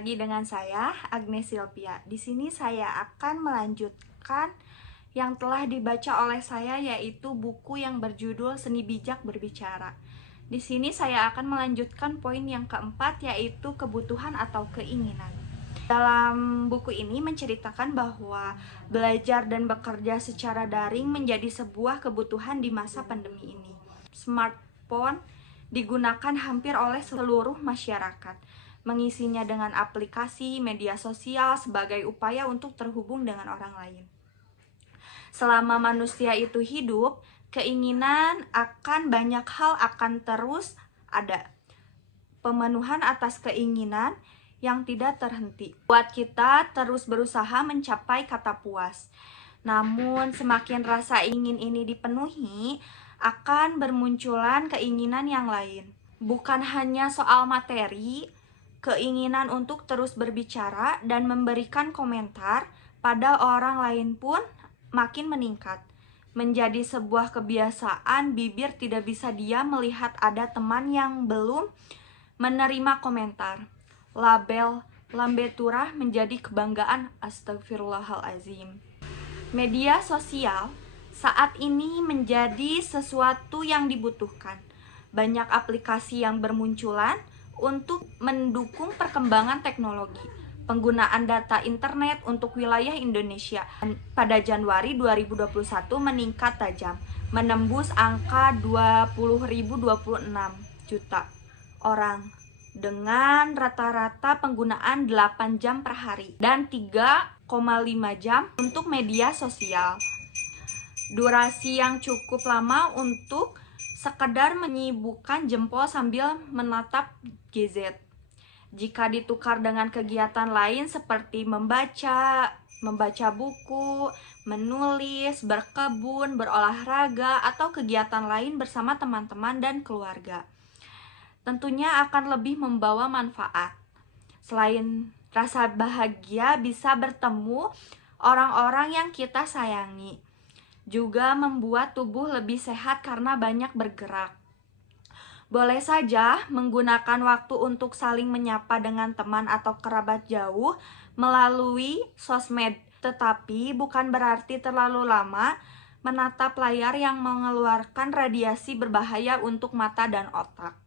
lagi dengan saya, Agnes Silvia. Di sini saya akan melanjutkan yang telah dibaca oleh saya, yaitu buku yang berjudul Seni Bijak Berbicara. Di sini saya akan melanjutkan poin yang keempat, yaitu kebutuhan atau keinginan. Dalam buku ini menceritakan bahwa belajar dan bekerja secara daring menjadi sebuah kebutuhan di masa pandemi ini. Smartphone digunakan hampir oleh seluruh masyarakat, mengisinya dengan aplikasi media sosial sebagai upaya untuk terhubung dengan orang lain. Selama manusia itu hidup, keinginan akan banyak hal akan terus ada. Pemenuhan atas keinginan yang tidak terhenti buat kita terus berusaha mencapai kata puas. Namun semakin rasa ingin ini dipenuhi, akan bermunculan keinginan yang lain. Bukan hanya soal materi, keinginan untuk terus berbicara dan memberikan komentar pada orang lain pun makin meningkat. Menjadi sebuah kebiasaan, bibir tidak bisa diam melihat ada teman yang belum menerima komentar. Label lambe turah menjadi kebanggaan. Astagfirullahalazim. Media sosial saat ini menjadi sesuatu yang dibutuhkan. Banyak aplikasi yang bermunculan untuk mendukung perkembangan teknologi. Penggunaan data internet untuk wilayah Indonesia pada Januari 2021 meningkat tajam, menembus angka 20.026 juta orang dengan rata-rata penggunaan 8 jam per hari dan 3,5 jam untuk media sosial. Durasi yang cukup lama untuk sekedar menyibukkan jempol sambil menatap gadget. Jika ditukar dengan kegiatan lain seperti membaca buku, menulis, berkebun, berolahraga, atau kegiatan lain bersama teman-teman dan keluarga, tentunya akan lebih membawa manfaat. Selain rasa bahagia bisa bertemu orang-orang yang kita sayangi, juga membuat tubuh lebih sehat karena banyak bergerak. Boleh saja menggunakan waktu untuk saling menyapa dengan teman atau kerabat jauh melalui sosmed, tetapi bukan berarti terlalu lama menatap layar yang mengeluarkan radiasi berbahaya untuk mata dan otak.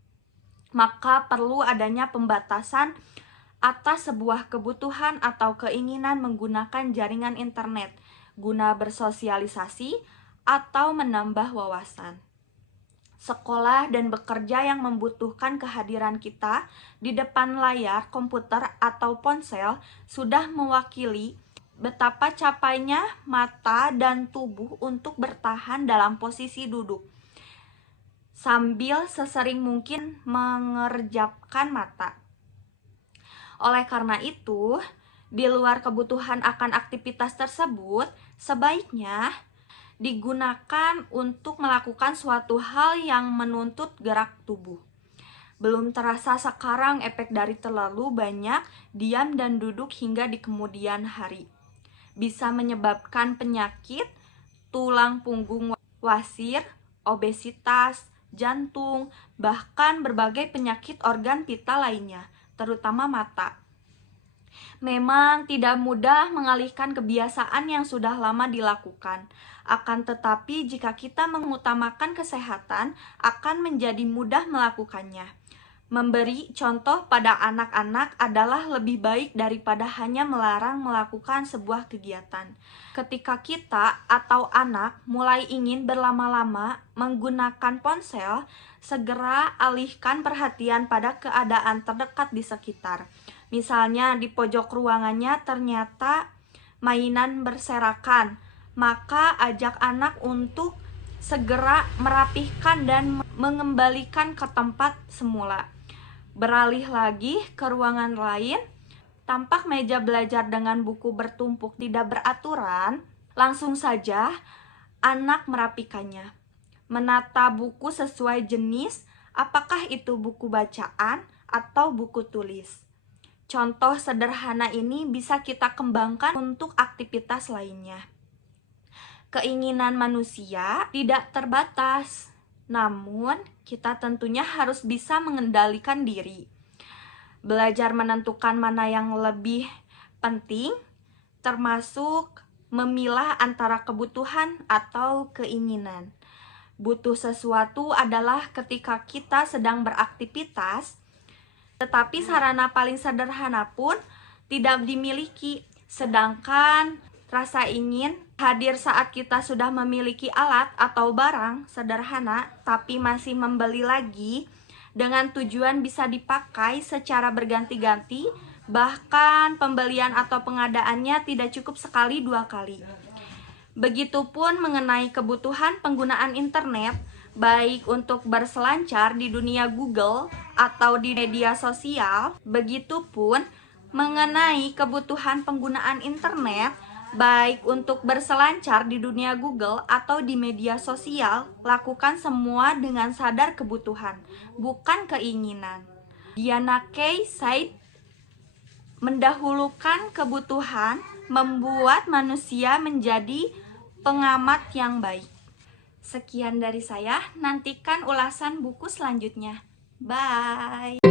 Maka perlu adanya pembatasan atas sebuah kebutuhan atau keinginan menggunakan jaringan internet guna bersosialisasi atau menambah wawasan. Sekolah dan bekerja yang membutuhkan kehadiran kita di depan layar komputer atau ponsel sudah mewakili betapa capainya mata dan tubuh untuk bertahan dalam posisi duduk sambil sesering mungkin mengerjapkan mata. Oleh karena itu, di luar kebutuhan akan aktivitas tersebut, sebaiknya digunakan untuk melakukan suatu hal yang menuntut gerak tubuh. Belum terasa sekarang efek dari terlalu banyak diam dan duduk hingga di kemudian hari bisa menyebabkan penyakit tulang punggung wasir, obesitas, jantung, bahkan berbagai penyakit organ vital lainnya, terutama mata. Memang tidak mudah mengalihkan kebiasaan yang sudah lama dilakukan. Akan tetapi jika kita mengutamakan kesehatan, akan menjadi mudah melakukannya. Memberi contoh pada anak-anak adalah lebih baik daripada hanya melarang melakukan sebuah kegiatan. Ketika kita atau anak mulai ingin berlama-lama menggunakan ponsel, segera alihkan perhatian pada keadaan terdekat di sekitar. Misalnya di pojok ruangannya ternyata mainan berserakan, maka ajak anak untuk segera merapihkan dan mengembalikan ke tempat semula. Beralih lagi ke ruangan lain, tampak meja belajar dengan buku bertumpuk tidak beraturan, langsung saja anak merapikannya. Menata buku sesuai jenis, apakah itu buku bacaan atau buku tulis. Contoh sederhana ini bisa kita kembangkan untuk aktivitas lainnya. Keinginan manusia tidak terbatas, namun kita tentunya harus bisa mengendalikan diri. belajar menentukan mana yang lebih penting, termasuk memilah antara kebutuhan atau keinginan. Butuh sesuatu adalah ketika kita sedang beraktivitas, tetapi sarana paling sederhana pun tidak dimiliki. Sedangkan rasa ingin hadir saat kita sudah memiliki alat atau barang sederhana, tapi masih membeli lagi dengan tujuan bisa dipakai secara berganti-ganti. Bahkan pembelian atau pengadaannya tidak cukup sekali 2 kali. Begitupun mengenai kebutuhan penggunaan internet, baik untuk berselancar di dunia Google atau di media sosial. Begitupun mengenai kebutuhan penggunaan internet, baik untuk berselancar di dunia Google atau di media sosial. Lakukan semua dengan sadar kebutuhan, bukan keinginan. Diana Kay Said, mendahulukan kebutuhan membuat manusia menjadi pengamat yang baik. Sekian dari saya, nantikan ulasan buku selanjutnya. Bye.